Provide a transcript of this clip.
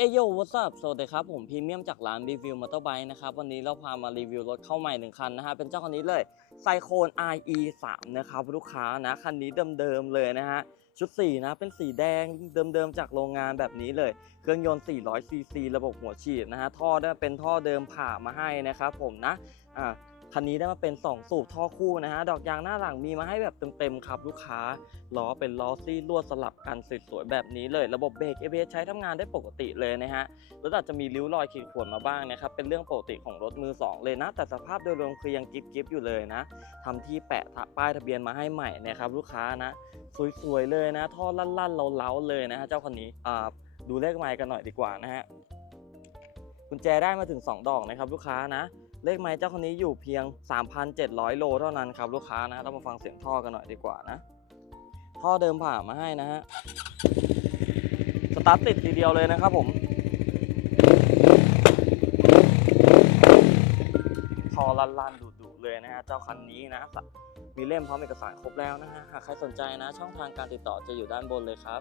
เอโยวัสดุสวัสดีครับ ผมพรีเมียมจากร้านรีวิวมอเตอร์ไบค์นะครับ วันนี้เราพามารีวิวรถเข้าใหม่หนึ่งคันนะฮะ เป็นเจ้าคันนี้เลยไซโคน IE 3นะครับลูกค้านะ คันนี้เดิมๆเลยนะฮะ ชุดสีนะ เป็นสีแดงเดิมๆจากโรงงานแบบนี้เลย เครื่องยนต์ 400ซีซีระบบหัวฉีดนะฮะ ท่อได้เป็นท่อเดิมผ่ามาให้นะครับผมนะ อ่า คันนี้ได้มาเป็น 2 สูบท่อคู่นะฮะ ดอกยางหน้าหลังมีมาให้แบบเต็มๆครับลูกค้า ล้อเป็นล้อซี่ลวดสลับกันสวยๆแบบนี้เลย ระบบเบรก ABS ใช้ทำงานได้ปกติเลยนะฮะรถอาจจะมีริ้วรอยขีดข่วนมาบ้างนะครับ เป็นเรื่องปกติของรถมือ 2 เลยนะ แต่สภาพโดยรวมคือยังกิฟกิอยู่เลยนะทำที่แปะป้ายทะเบียนมาให้ใหม่นะครับลูกค้านะ สวยๆเลยนะ ท่อลั่นๆเล้าๆเลยนะฮะเจ้าคันนี้อ่าดูเลขไมค์กันหน่อยดีกว่านะฮะกุญแจได้มาถึง 2 ดอกนะครับลูกค้านะ เลขไมค์เจ้าคันนี้อยู่เพียง 3,700 โลเท่านั้นครับลูกค้านะต้องมาฟังเสียงท่อกันหน่อยดีกว่านะ ท่อเดิมผ่ามาให้นะฮะ สตาร์ทติดทีเดียวเลยนะครับผม ท่อลั่นๆดุๆเลยนะฮะเจ้าคันนี้นะมีเล่มพร้อมเอกสารครบแล้วนะฮะ หากใครสนใจนะ ช่องทางการติดต่อจะอยู่ด้านบนเลยครับ